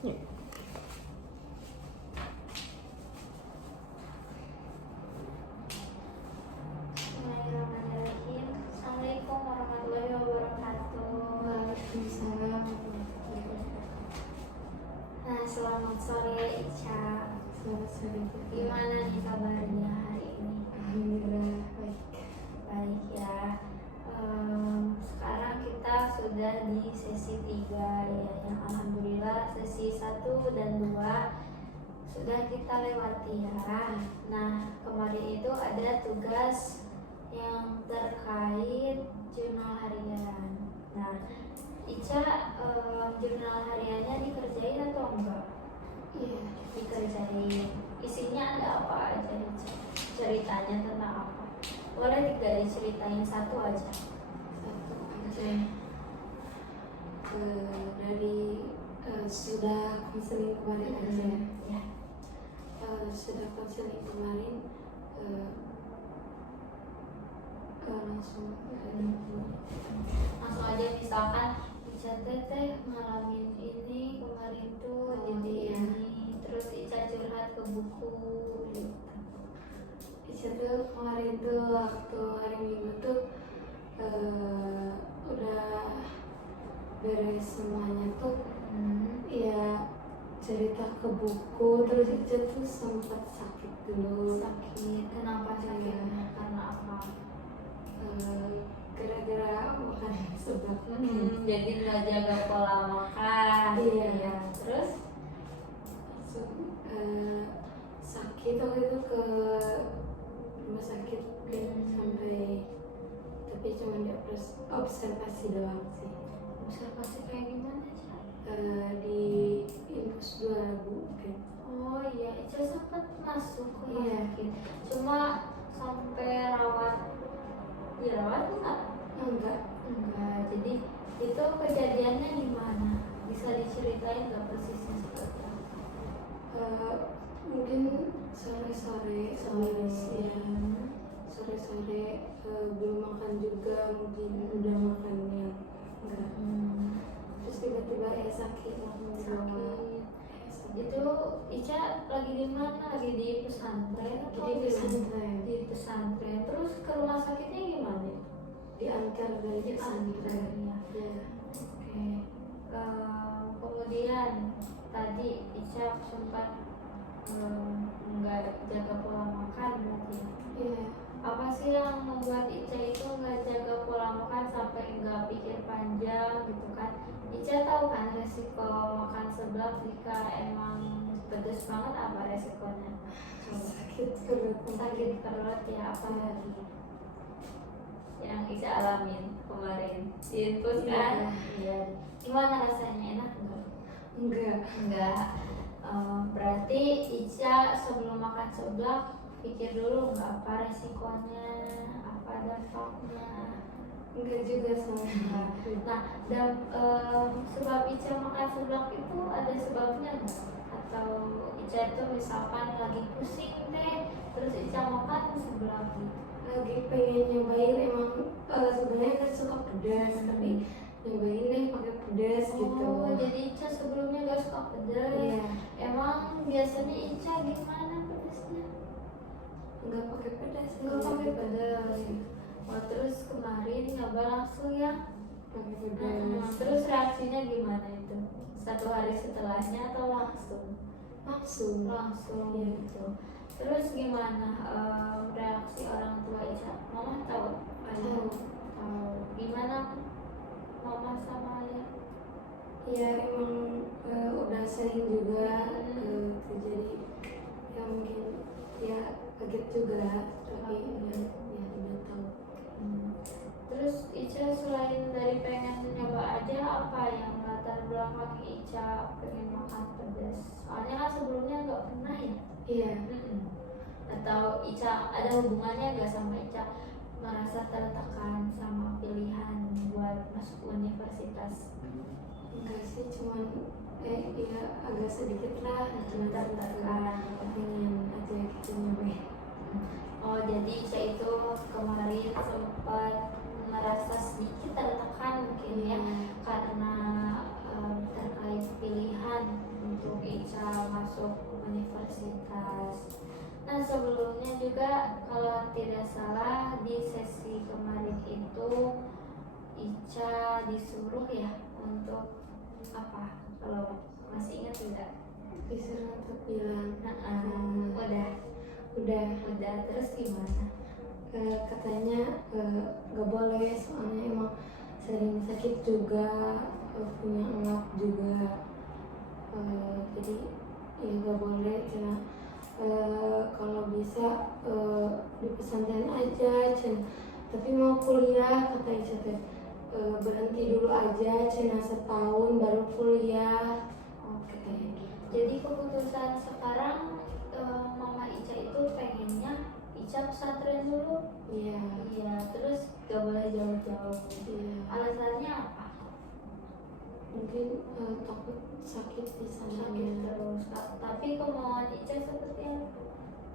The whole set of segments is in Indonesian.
Ya. Bismillahirrahmanirrahim. Assalamualaikum warahmatullahi wabarakatuh. Waalaikumsalam. Nah, selamat sore Ica. Selamat sore. Gimana nih kabarnya hari ini? Alhamdulillah baik. Baik ya. Sekarang kita sudah di sesi 3 ya, yang alhamdulillah sesi 1 dan 2 sudah kita lewati ya. Nah, kemarin itu ada tugas yang terkait jurnal harian. Nah, Ica, jurnal hariannya dikerjain atau enggak? Iya. Dikerjain. Isinya ada apa aja, Ica? Ceritanya tentang apa? Boleh tidak diceritain satu aja? Satu aja. Dari sudah konseling kemarin aja. Ya. Sudah konseling kemarin langsung Langsung aja, misalkan Ica teh ngalamin ini kemarin tuh, Oh, jadi iya. ini terus Ica curhat ke buku gitu. Ica tuh kemarin tuh waktu hari Minggu tuh udah beres semuanya tuh. Ya cerita ke buku, terus Ica tuh sempat sakit dulu. Sakit, kenapa sakitnya? Karena apa? Gara-gara makan seblak. Jadi nggak jaga pola makan. Iya. Terus Langsung sakit waktu itu ke rumah sakit sampai, tapi cuma di observasi doang sih. observasi kayak gimana sih? Di infus 2 mungkin. Oh iya, Ica sempat masuk ke rumah Iya. sakit. Cuma sampai dirawat enggak? Enggak. Enggak. Jadi itu kejadiannya gimana? Bisa diceritain nggak persisnya seperti apa? Mungkin sore-sore siang, sore-sore belum makan juga, mungkin udah makan yang enggak. Terus tiba-tiba sakit langsung dibawa. Itu Ica lagi di mana? Lagi di pesantren atau Di di pesantren. Di pesantren. Terus ke rumah sakitnya gimana? Diantar dari Di pesantren. ya. Ya. Oke. Kemudian tadi Ica sempat nggak jaga pola makan berarti. Iya. Apa sih yang membuat Ica itu nggak jaga pola makan sampai nggak pikir panjang gitu kan? Ica tahu kan resiko makan seblak jika emang pedes banget, apa resikonya? Sakit perut. Sakit perut ya, apa lagi yang Ica alamin kemarin di infus kan? Iya. Gimana rasanya, enak nggak? Enggak. Enggak. Berarti Ica sebelum makan seblak pikir dulu nggak apa resikonya, apa dampaknya? Enggak juga sama. Nah, dan sebab Ica makan seblak itu ada sebabnya nggak? Atau Ica itu misalkan lagi pusing deh, terus Ica makan seblak gitu? Lagi pengen nyobain, emang sebenarnya kan suka pedas, tapi nyobain deh pakai pedas gitu. Oh, jadi Ica sebelumnya nggak suka pedas. Iya. Emang biasanya Ica gimana pedasnya? Enggak pakai pedas. Nggak pakai pedas. Oh, terus kemarin nyoba langsung ya. Pakai pedas. Terus reaksinya gimana itu? 1 hari setelahnya atau langsung? Langsung. Langsung Iya. gitu. Terus gimana reaksi orang tua Ica? Mama tahu? Tahu. Tahu. Gimana mama sama ayah? Ya emang udah sering juga terjadi, ya mungkin ya kaget juga, tapi ya udah tahu. Terus Ica selain dari pengen nyoba aja, apa yang latar belakang Ica pengen makan pedas? Soalnya kan sebelumnya nggak pernah ya. Iya. Atau Ica ada hubungannya nggak sama Ica merasa tertekan sama pilihan buat masuk universitas? Enggak sih, cuman ya agak sedikit lah tertekan, pengen aja gitu nyobain. Oh, jadi Ica itu kemarin sempat merasa sedikit tertekan mungkin ya, karena terkait pilihan universitas. Nah sebelumnya juga kalau tidak salah di sesi kemarin itu Ica disuruh ya untuk apa? Kalau masih ingat tidak? disuruh untuk bilang Udah terus gimana? katanya nggak boleh soalnya emang sering sakit juga, punya anak juga. Jadi ya nggak boleh cina. Kalau bisa di pesantren aja cina, tapi mau kuliah kata Ica teh berhenti dulu aja cina setahun baru kuliah. Oke. Jadi keputusan sekarang Mama Ica itu pengennya Ica pesantren dulu. Iya. Iya, terus gak boleh jauh-jauh. Iya. Alasannya apa? Mungkin takut sakit di sana. Sakit terus. Tapi kemauan Ica seperti apa?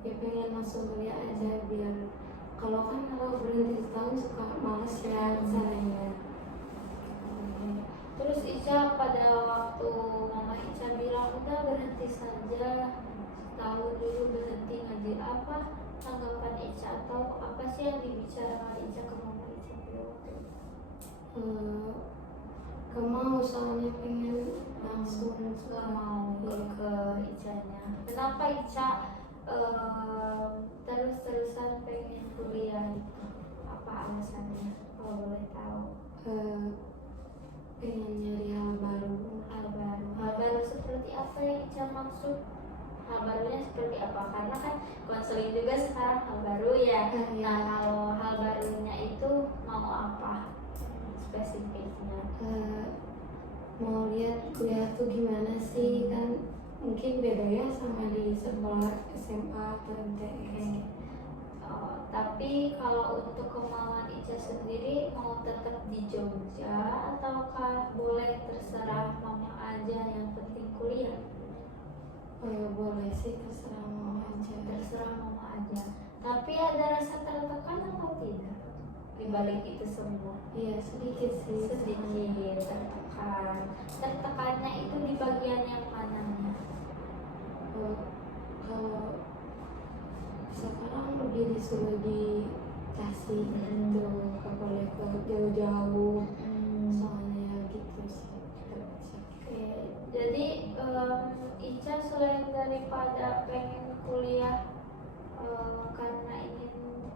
Ya pengen langsung kuliah aja biar kalau berhenti setahun suka males ya caranya. Terus Ica pada waktu Mama Ica bilang udah berhenti saja setahun dulu berhenti ngaji, apa tanggapan Ica atau apa sih yang dibicarakan Ica ke Mama Ica pada waktu itu? Gak mau soalnya pengen langsung Gak mau ke Icanya. Kenapa Ica terus-terusan pengen kuliah itu? Apa alasannya kalau boleh tahu? pengen nyari hal baru. Hal baru seperti apa yang Ica maksud? Hal barunya seperti apa? Karena kan konseling juga sekarang hal baru ya. Nah kalau hal barunya itu mau apa spesifiknya? Mau lihat kuliah tuh gimana sih, kan mungkin beda ya sama di sekolah SMA atau MTS. Tapi kalau untuk kemauan Ica sendiri mau tetap di Jogja ataukah boleh terserah Mama aja yang penting kuliah? Boleh sih terserah mau aja. Terserah Mama aja. Tapi ada rasa tertekan atau tidak di balik itu semua? Iya sedikit sih. Sedikit tertekan. Tertekannya itu di bagian yang mananya? Kalau sekarang lebih disuruh dikasih gitu, gak boleh ke jauh-jauh. Soalnya gitu sih. Oke, jadi Ica selain daripada pengen kuliah karena ingin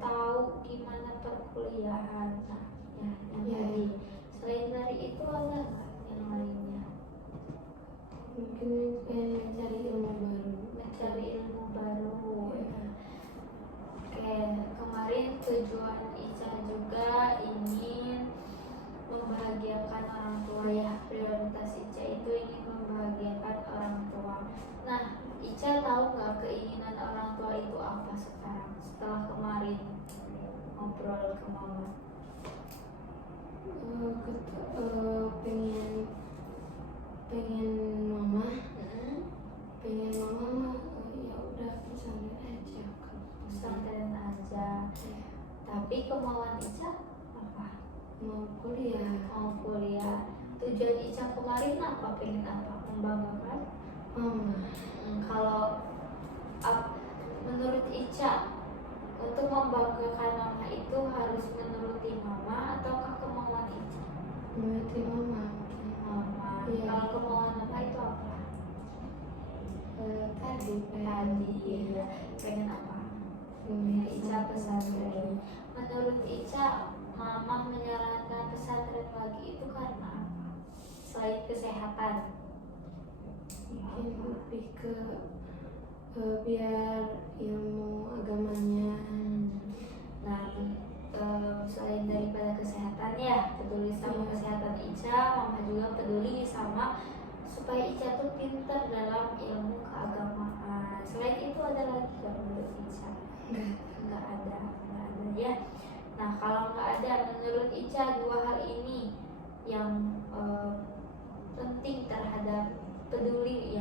tahu gimana perkuliahan, nah ya yang tadi. Selain dari itu ada nggak yang lainnya? Mungkin pengen mencari ilmu baru. Mencari ilmu baru. Ya. Oke, kemarin tujuan Ica juga ingin membahagiakan orang tua ya. Prioritas Ica itu ingin membahagiakan orang tua. Nah, Ica tahu nggak keinginan orang tua itu apa sekarang setelah kemarin ngobrol ke Mama? Pengen mama ya udah pesantren aja kan. Pesantren aja. Tapi kemauan Ica apa? Mau kuliah. Mau kuliah. Tujuan Ica kemarin apa? Pengen apa? Membanggakan Mama. Kalau menurut Ica untuk membanggakan Mama itu harus menuruti Mama ataukah kemauan Ica? Menuruti mama. Mama. Iya. Kalau kemauan Mama itu apa? Tadi Ya. Pengen apa? Ica pesantren. Menurut Ica, Mama menyarankan pesantren lagi itu karena apa? Selain kesehatan. Mungkin lebih ke biar ilmu agamanya. Nah, selain daripada kesehatan ya, peduli sama kesehatan Ica, Mama juga peduli sama supaya Ica tuh pintar dalam ilmu keagamaan. Selain itu ada lagi nggak menurut Ica? Nggak ada ya. Nah kalau nggak ada, menurut Ica dua hal ini yang penting terhadap peduli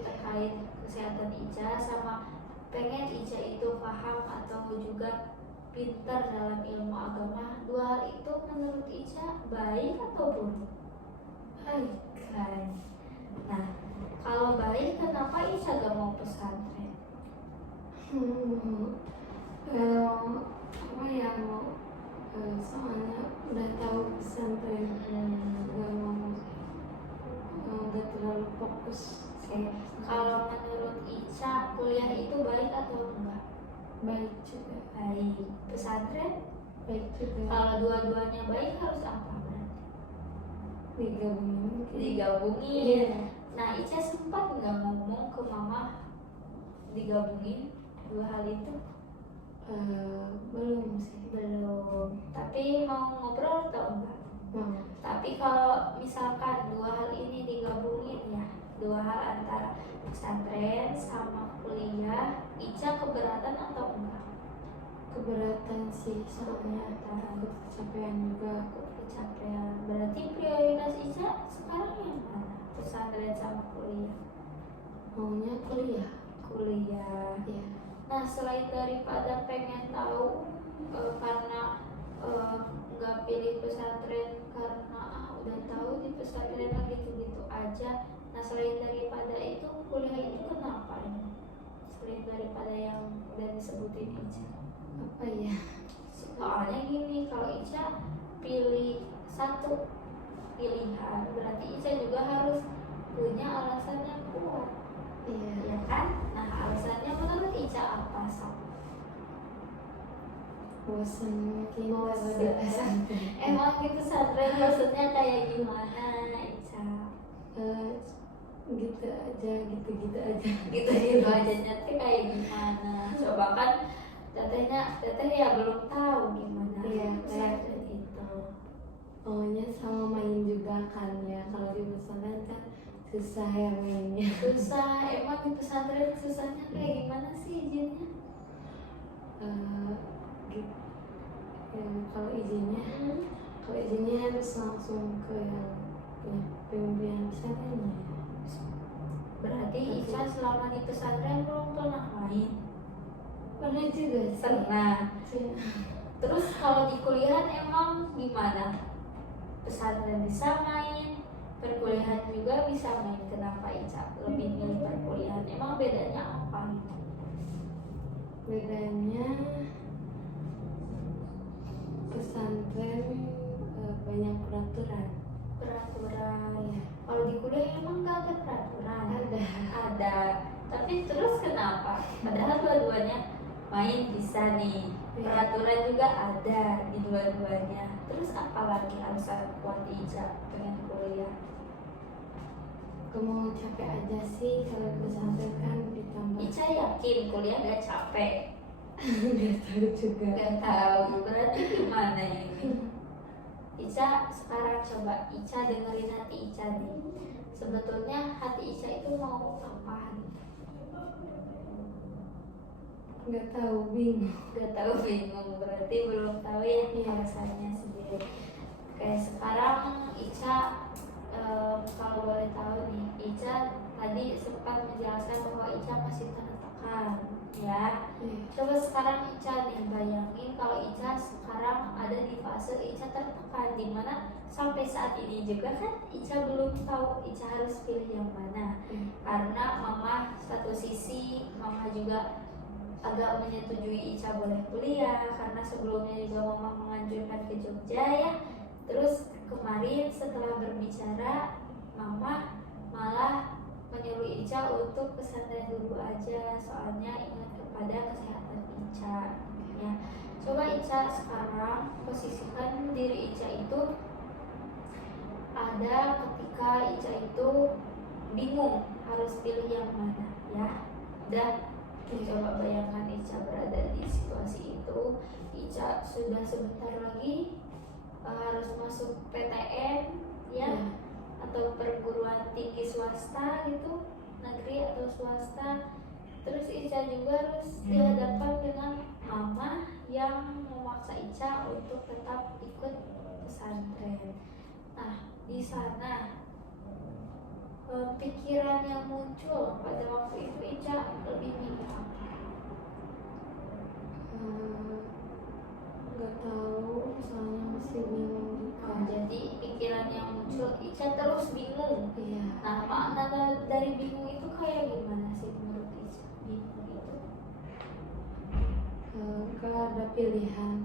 terkait kesehatan Ica sama pengen Ica itu paham atau juga pintar dalam ilmu agama. Dua hal itu menurut Ica baik atau buruk? Baik. Nah kalau baik kenapa kenapa Ica gak mau pesantren? Apa ya mau soalnya udah tahu pesantren nggak mau udah terlalu fokus. Oke. Kalau menurut Ica kuliah itu baik atau enggak? Baik juga, Baik. Pesantren? baik juga. Kalau dua-duanya baik harus apa berarti? Digabungin mungkin. Digabungin. Iya. Nah, Ica sempat nggak ngomong ke mama digabungin dua hal itu? Belum sih. Belum. Tapi mau ngobrol atau enggak? Mau. Tapi kalau misalkan dua hal ini digabungin ya, dua hal antara pesantren sama kuliah, Ica keberatan atau enggak? Keberatan sih soalnya takut kecapean juga. Kecapean. Berarti prioritas Ica sekarang yang mana? Pesantren sama kuliah? Maunya kuliah. Kuliah. Ya. Nah, selain daripada pengen tahu karena nggak pilih pesantren karena udah tahu di pesantren mah gitu-gitu aja. Nah, selain daripada itu kuliah itu kenapa ini? Selain daripada yang udah disebutin Ica. Apa ya? Soalnya gini, kalau Ica pilih satu pilihan, berarti Ica juga harus punya alasan yang kuat, Iya. ya kan? Nah, alasannya menurut Ica apa? Bosan mungkin kalau Bosan. di pesantren. Emang di pesantren maksudnya kayak gimana, Ica? Gitu aja, gitu-gitu aja. Gitu-gitu aja nyata kayak gimana? Coba kan teteh ya belum tahu gimana Iya, pesantren itu. Maunya sama main juga kan ya. Kalau di pesantren kan susah ya mainnya. Susah, emang di pesantren susahnya kayak gimana sih izinnya? Gitu. Ya, kalau izinnya harus langsung ke yang punya pimpinan pesantrennya. Berarti Ica selama di pesantren belum pernah main? Pernah juga sih. Pernah. Iya. Terus kalau di kuliahan emang gimana? Pesantren bisa main, perkuliahan juga bisa main. Kenapa Ica lebih milih perkuliahan? Emang bedanya apa gitu? Bedanya pesantren banyak peraturan. Peraturan. Kalau di kuliah emang nggak ada peraturan? Ada. Tapi terus kenapa? Padahal dua-duanya main bisa nih. Peraturan juga ada di dua-duanya. Terus apa lagi alasan kuat Ica pengen kuliah? Kamu capek aja sih kalau di pesantren kan ditambah. Ica yakin kuliah gak capek? Nggak tahu juga. Gak tahu. Berarti gimana ini? Ica sekarang coba Ica dengerin hati Ica nih. Sebetulnya hati Ica itu mau apa? Nggak tahu, bingung. Gak tahu, bingung. Berarti belum tahu ya alasannya sendiri. Kayak sekarang Ica kalau boleh tahu nih, Ica tadi sempat menjelaskan bahwa Ica masih tertekan ya. Coba sekarang Ica nih bayangin kalau Ica sekarang ada di fase Ica tertekan, dimana sampai saat ini juga kan Ica belum tahu Ica harus pilih yang mana. Karena mama satu sisi mama juga agak menyetujui Ica boleh kuliah karena sebelumnya juga mama menganjurkan ke Jogja ya. Terus kemarin setelah berbicara mama malah menyuruh Ica untuk pesantren dulu aja, soalnya ingat kepada kesehatan Ica ya. Coba Ica sekarang posisikan diri Ica itu ada ketika Ica itu bingung harus pilih yang mana ya. Dan coba bayangkan Ica berada di situasi itu. Ica sudah sebentar lagi harus masuk PTN ya, atau perguruan tinggi swasta gitu, negeri atau swasta. Terus Ica juga harus dihadapkan dengan mama yang memaksa Ica untuk tetap ikut pesantren. Nah, di sana pikiran yang muncul pada waktu itu Ica lebih milih apa? Nggak tahu, soalnya masih bingung juga. Jadi pikiran yang muncul Ica terus bingung. Iya. Nah, makna dari bingung itu kayak gimana pilihan.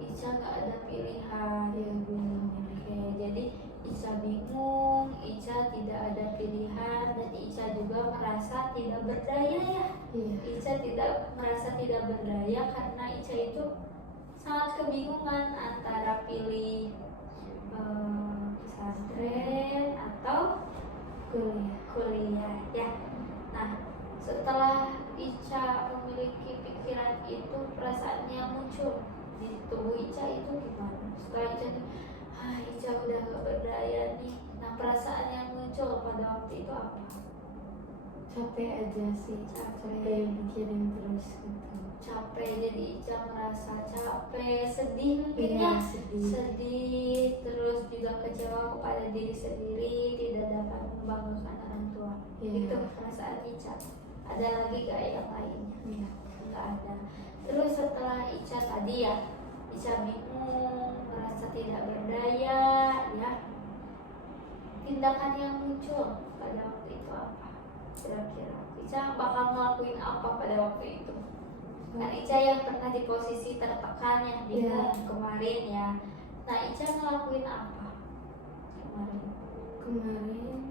Ica nggak ada pilihan. Ya bilang. Oke, jadi Ica bingung, Ica tidak ada pilihan, dan Ica juga merasa tidak berdaya ya. Iya. Ica merasa tidak berdaya karena Ica itu sangat kebingungan antara pilih pesantren atau kuliah ya. Nah, setelah Ica memiliki pikiran itu, perasaannya muncul di tubuh Ica itu gimana? Setelah Ica udah gak berdaya nih. Nah, perasaan yang muncul pada waktu itu apa? Capek aja sih, capek mikirin terus gitu. Capek, jadi Ica merasa capek, sedih mungkin ya, sedih, terus juga kecewa kepada diri sendiri, tidak dapat membanggakan orang tua. Itu perasaan Ica. Ada lagi gak yang lainnya? Nggak ada. Terus setelah Ica tadi ya, Ica bingung, merasa tidak berdaya ya, tindakan yang muncul pada waktu itu apa? Kira-kira Ica bakal ngelakuin apa pada waktu itu? Kan Ica yang pernah di posisi tertekan yang kemarin ya. Nah, Ica ngelakuin apa kemarin?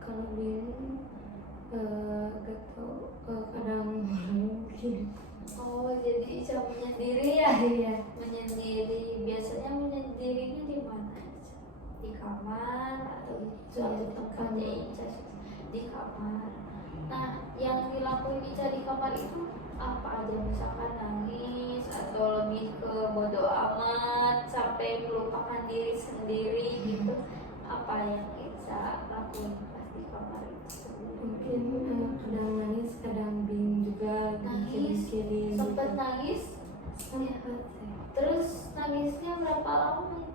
Kalau bingung gak tau, kadang mungkin. Oh, jadi Ica menyendiri ya? Iya. Menyendiri. Biasanya menyendirinya di mana Ica? Di kamar atau suatu tempatnya Ica di kamar? Nah, yang dilakuin Ica di kamar itu apa aja? Misalkan nangis atau lebih ke bodo amat sampai melupakan diri sendiri gitu. Apa yang Ica lakuin pas di kamar itu? Mungkin kadang nangis, kadang bingung juga. Nangis? Mikirin Sempet gitu. nangis? Sempet sih. Terus nangisnya berapa lama itu?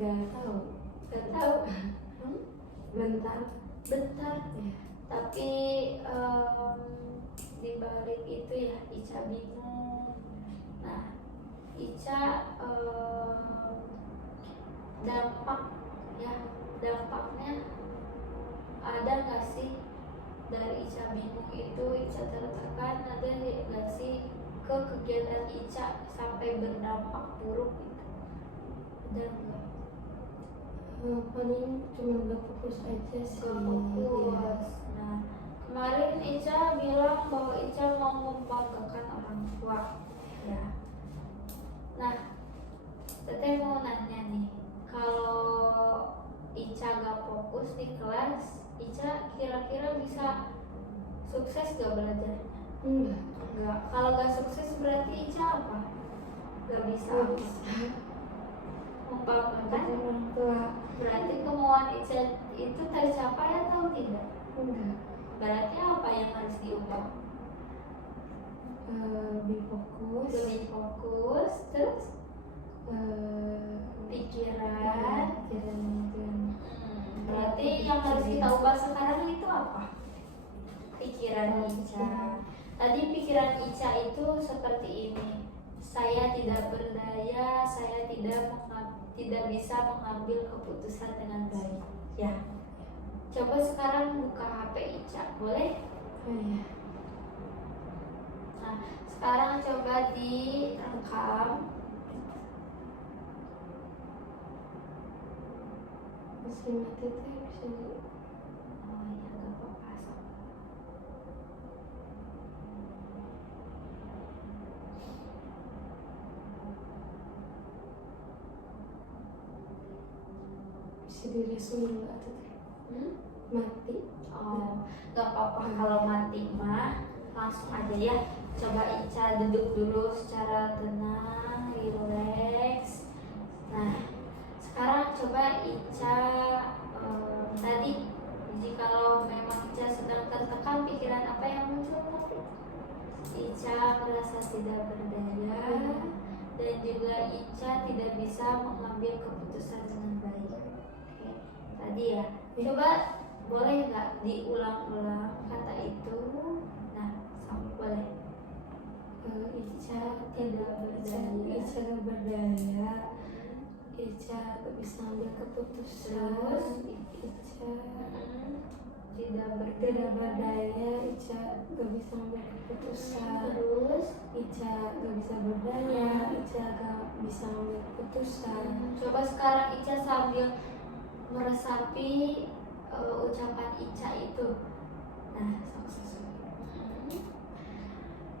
Gak tahu. Gak tahu. Bentar. Ya. Tapi di balik itu ya Ica bingung. Nah, Ica dampaknya ada nggak sih dari Ica bingung itu, Ica tertekan, ada nggak sih ke kegiatan Ica sampai berdampak buruk gitu? Ada nggak? Paling cuma gak fokus aja sih. Gak fokus. Nah, kemarin Ica bilang bahwa Ica mau membanggakan orang tua ya. Nah, Teteh mau nanya nih, kalau Ica gak fokus di kelas, Ica kira-kira bisa sukses gak belajarnya? Enggak. Kalau gak sukses berarti Ica apa? Gak bisa. Membanggakan orang tua. Berarti kemauan Ica itu tercapai atau tidak? Enggak. Berarti apa yang harus diubah? Lebih fokus. Terus pikiran. Berarti yang harus kita ubah sekarang itu apa? Pikiran Ica. Tadi pikiran Ica itu seperti ini. Saya tidak berdaya, saya tidak bisa mengambil keputusan dengan baik. Ya. Coba sekarang buka HP Ica, boleh? Iya. Nah, sekarang coba direkam. Masih mati tuh bisa di. Oh ya, gak apa-apa. Bisa diresumin nggak tuh? Mati. Oh, gak apa-apa kalau mati mah langsung aja ya. Coba Ica duduk dulu secara tenang, relax. Nah, sekarang coba Ica tadi jikalau memang Ica sedang tertekan, pikiran apa yang muncul tadi? Ica merasa tidak berdaya dan juga Ica tidak bisa mengambil keputusan dengan baik. Oke, tadi ya. Coba boleh nggak diulang-ulang kata itu? Nah, boleh. Ica tidak berdaya. Ica gak berdaya. Ica gak bisa ambil keputusan. Terus Ica tidak berdaya, Ica gak bisa ambil keputusan. Terus Ica gak bisa berdaya, Ica gak bisa ambil keputusan. coba sekarang Ica sambil meresapi ucapan Ica itu. Nah,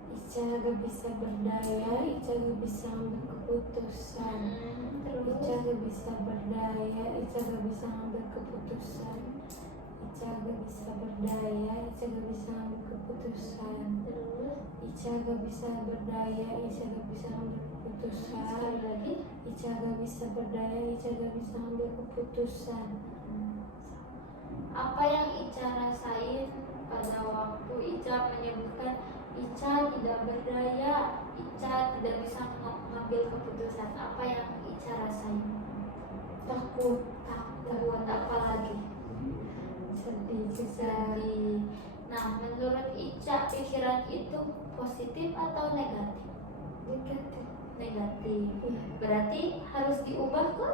Ica gak bisa berdaya, Ica gak bisa ambil keputusan. Ica gak bisa berdaya, Ica gak bisa ambil keputusan. Ica gak bisa berdaya, Ica gak bisa ambil keputusan. Ica gak bisa berdaya, Ica gak bisa ambil keputusan. sekali lagi. Ica gak bisa berdaya, Ica gak bisa ambil keputusan. Apa yang Ica rasain pada waktu Ica menyebutkan Ica tidak berdaya, Ica tidak bisa mengambil keputusan? Apa yang Ica rasain? Takut, Takut, apa lagi? sedih juga. Sedih. Nah, menurut Ica pikiran itu positif atau negatif? Negatif. Negatif. Iya. Berarti harus diubah ke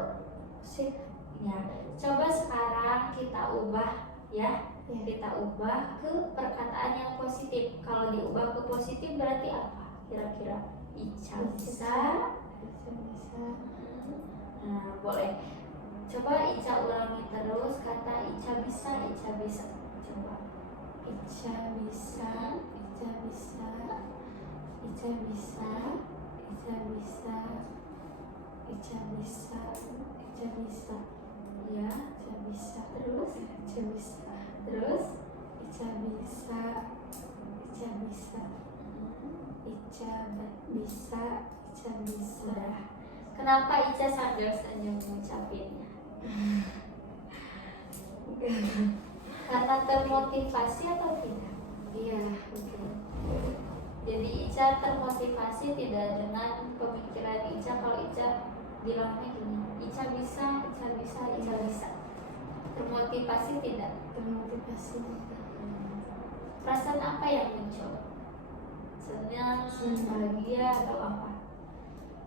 Positif. ya. Coba sekarang kita ubah ya. Ya. Kita ubah ke perkataan yang positif. Kalau diubah ke positif berarti apa? Kira-kira Ica bisa. Bisa. Nah, boleh. Coba Ica ulangi terus kata Ica bisa, Ica bisa. Coba. Ica bisa, Ica bisa, Ica bisa, Ica bisa, Ica bisa, Ica bisa, Ya, Ica bisa, terus Ica bisa, terus Ica bisa, Ica bisa, Ica bisa, Ica bisa. udah. Kenapa Ica sambil senyum ngucapinnya? Karena termotivasi atau tidak? Iya, betul. Jadi Ica termotivasi tidak dengan pemikiran Ica kalau Ica bilangnya gini, Ica bisa, Ica bisa, Ica bisa. Termotivasi tidak? Termotivasi. Perasaan apa yang muncul? Senang, bahagia atau apa?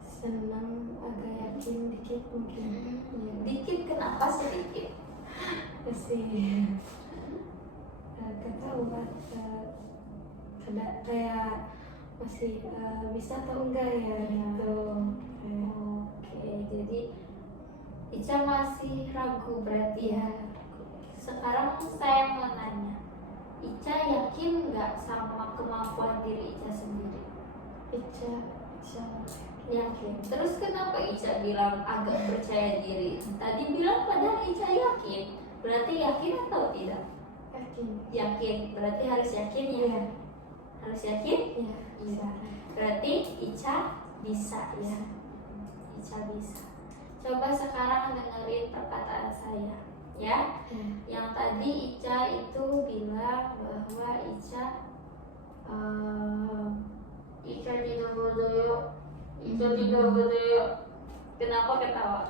Senang, agak yakin dikit mungkin. Ya. Dikit, kenapa sedikit? Masih ketahuan kayak masih bisa atau enggak ya gitu. Oke, jadi Ica masih ragu berarti ya. Sekarang saya mau nanya, Ica yakin nggak sama kemampuan diri Ica sendiri? Ica Yakin. Terus kenapa Ica bilang agak percaya diri? Tadi bilang padahal Ica yakin. Berarti yakin atau tidak? yakin. Yakin. Berarti harus yakin ya? Iya. Harus yakin? Iya. Iya. Berarti Ica bisa ya. Ica bisa. Coba sekarang dengerin perkataan saya ya. Yang tadi Ica itu bilang bahwa Ica tidak berdaya. Ica tidak berdaya. Kenapa ketawa?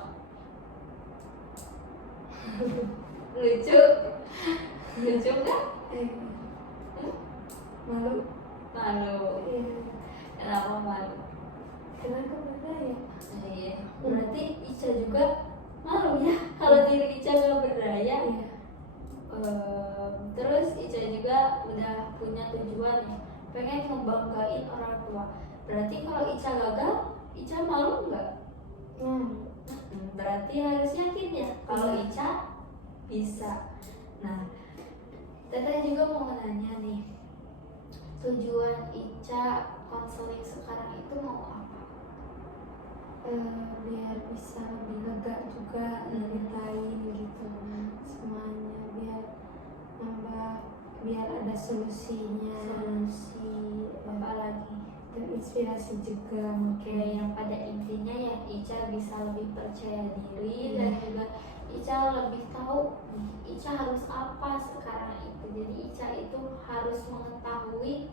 Lucu? Lucu kan? Malu. Malu. Iya. Kenapa malu? Kenapa berdaya? Iya. Berarti Ica juga malu ya kalau diri Ica gak berdaya. Iya. Terus Ica juga udah punya tujuan ya, pengen ngebanggain orang tua. Berarti kalau Ica gagal, Ica malu nggak? Berarti harus yakin ya kalau Ica bisa. Nah, Teteh juga mau nanya nih, tujuan Ica konseling sekarang itu mau apa? Biar bisa lebih lega juga nyeritain gitu semuanya, biar nambah, biar ada solusinya. Solusi apa lagi? Terinspirasi juga. Oke, yang pada intinya ya Ica bisa lebih percaya diri dan juga Ica lebih tahu nih, Ica harus apa sekarang itu. Jadi Ica itu harus mengetahui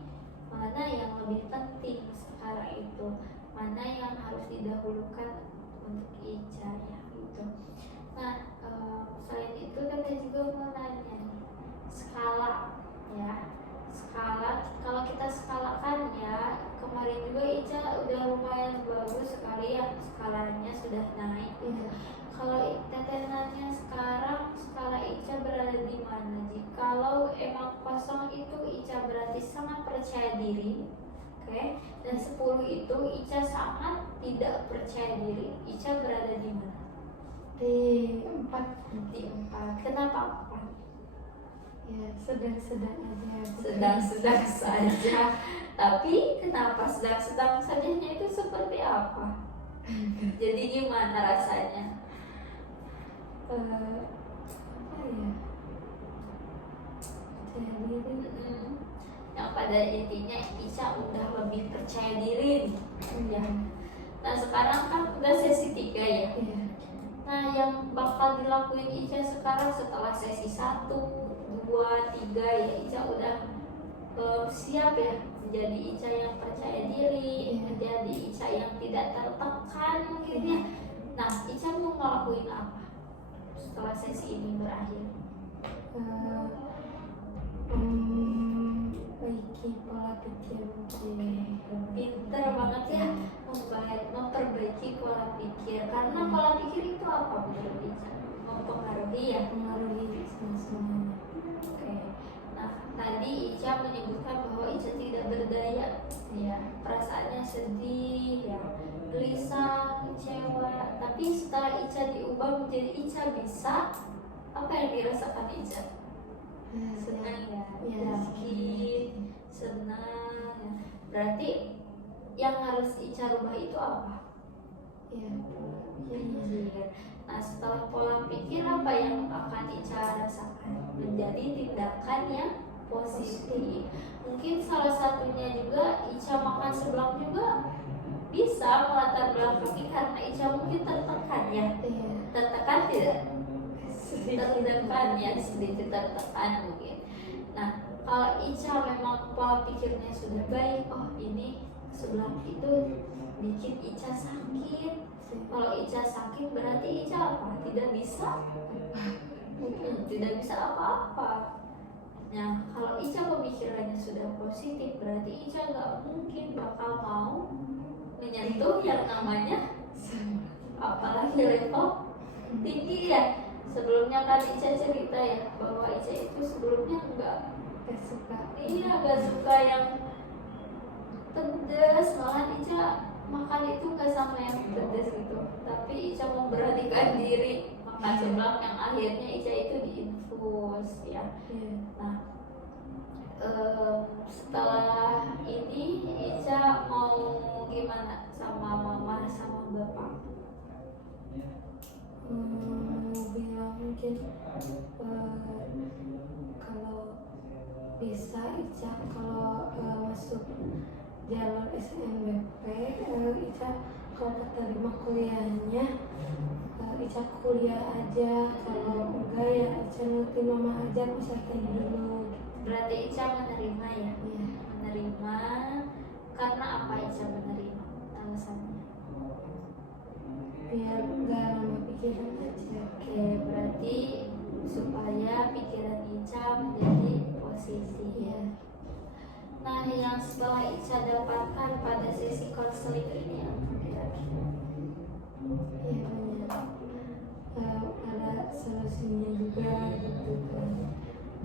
mana yang lebih penting sekarang itu, mana yang harus didahulukan untuk Ica ya gitu. Nah, selain itu kita juga mau nanya nih, skala ya. Skala, kalau kita skalakan ya, kemarin juga Ica udah lumayan bagus sekali ya, skalanya sudah naik. Kalau Teteh nanya sekarang skala Ica berada di mana? Jikalau emang kosong itu Ica berarti sangat percaya diri. Oke. Dan 10 itu Ica sangat tidak percaya diri. Ica berada di mana? Di 4. Di 4. Kenapa 4? Ya sedang-sedang aja. Sedang-sedang saja. Tapi kenapa sedang-sedang sajanya itu seperti apa? Jadi gimana rasanya? Apa ya? Percaya diri. Yang pada intinya Ica udah lebih percaya diri nih. Ya. Nah sekarang kan udah sesi 3 ya. Iya. Nah yang bakal dilakuin Ica sekarang setelah sesi 1, 2, 3 ya Ica udah siap ya menjadi Ica yang percaya diri, menjadi Ica yang tidak tertekan mungkin ya. Nah Ica mau ngelakuin apa setelah sesi ini berakhir? Memperbaiki pola pikir. Pinter banget ya, memperbaiki pola pikir. Karena pola pikir itu apa menurut Ica? Mempengaruhi ya. Mempengaruhi semuanya. Oke. Nah tadi Ica menyebutkan bahwa Ica tidak berdaya, ya perasaannya sedih, ya gelisah, kecewa. Tapi setelah Ica diubah menjadi Ica bisa, apa yang dirasakan Ica? Senang ya, yakin, senang ya. Berarti yang harus Ica rubah itu apa? Ya. Pikir. Nah setelah pola pikir apa yang akan Ica rasakan? Menjadi tindakan yang positif. Mungkin salah satunya juga Ica makan seblak juga bisa melatar belakangi karena Ica mungkin tertekan ya. Tertekan tidak? Tertekan ya, sedikit tertekan mungkin. Nah kalau Ica memang pola pikirnya sudah baik, oh ini seblak itu bikin Ica sakit. Kalau Ica sakit berarti Ica apa? Tidak bisa tidak bisa apa-apa. Nah kalau Ica pemikirannya sudah positif berarti Ica gak mungkin bakal mau menyentuh yang namanya apalagi level tinggi ya. Sebelumnya kan Ica cerita ya bahwa Ica itu sebelumnya gak suka. Iya gak suka yang pedas, malah Ica makan itu gak sama yang pedas gitu. Tapi Ica memberanikan diri makan seblak yang akhirnya Ica itu diinfus ya. Nah setelah ini Ica mau gimana sama mama sama bapak? Bilang mungkin kalau bisa Ica kalau masuk jalur SNBP Ica kalau keterima kuliahnya Ica kuliah aja, kalau enggak ya Ica nurutin mama aja, aku stay dulu. Berarti Ica menerima ya? Iya. Menerima karena apa Ica menerima? Alasannya? Biar enggak lama pikiran aja. Oke, berarti supaya pikiran Ica menjadi positif ya. Nah yang setelah Ica dapatkan pada sesi konseling ini apa kira-kira? Iya banyak, ada solusinya juga gitu kan.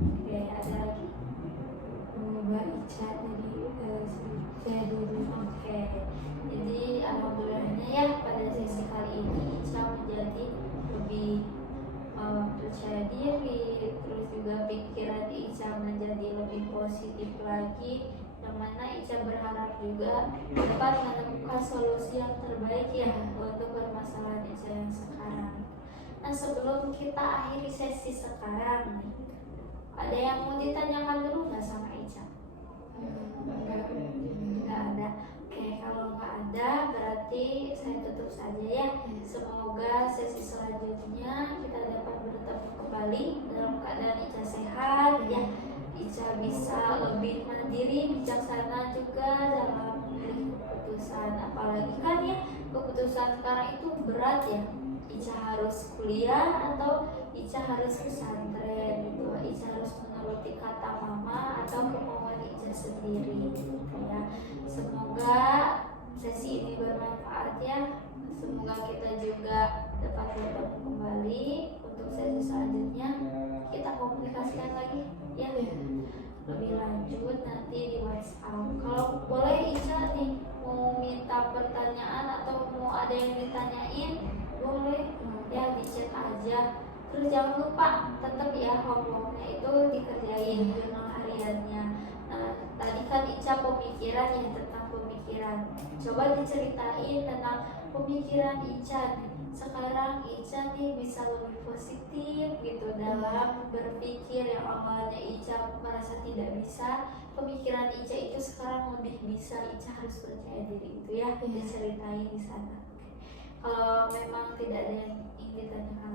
Oke, ada lagi? Mengubah Ica jadi diri. Oke, jadi alhamdulillahnya ya pada sesi kali ini Ica menjadi lebih percaya diri, terus juga pikiran Ica menjadi lebih positif lagi, yang mana Ica berharap juga dapat menemukan solusi yang terbaik ya untuk permasalahan Ica yang sekarang. Nah sebelum kita akhiri sesi sekarang nih, ada yang mau ditanyakan dulu nggak sama Ica? Nggak ada. Oke, kalau nggak ada berarti saya tutup saja ya. Semoga sesi selanjutnya kita dapat bertemu kembali dalam keadaan Ica sehat ya. Ica bisa lebih mandiri, bijaksana juga dalam memilih keputusan. Apalagi kan ya keputusan sekarang itu berat ya. Ica harus kuliah atau Ica harus pesantren gitu. Ica harus menuruti kata mama atau kemauan Ica sendiri gitu ya. Semoga sesi ini bermanfaat ya. Semoga kita juga dapat bertemu kembali untuk sesi selanjutnya. Kita komunikasikan lagi ya. Iya. Lebih lanjut nanti di WhatsApp. Kalau boleh Ica nih mau minta pertanyaan atau mau ada yang ditanyain, boleh ya di chat aja. Terus jangan lupa tetap ya homeworknya itu dikerjain, jurnal hariannya. Nah tadi kan Ica pemikiran ya, tentang pemikiran. Coba diceritain tentang pemikiran Ica nih. Sekarang Ica nih bisa lebih positif gitu dalam berpikir. Yang awalnya Ica merasa tidak bisa, pemikiran Ica itu sekarang lebih bisa. Ica harus percaya diri, itu ya diceritain di sana. Kalau memang tidak ada yang ingin ditanyakan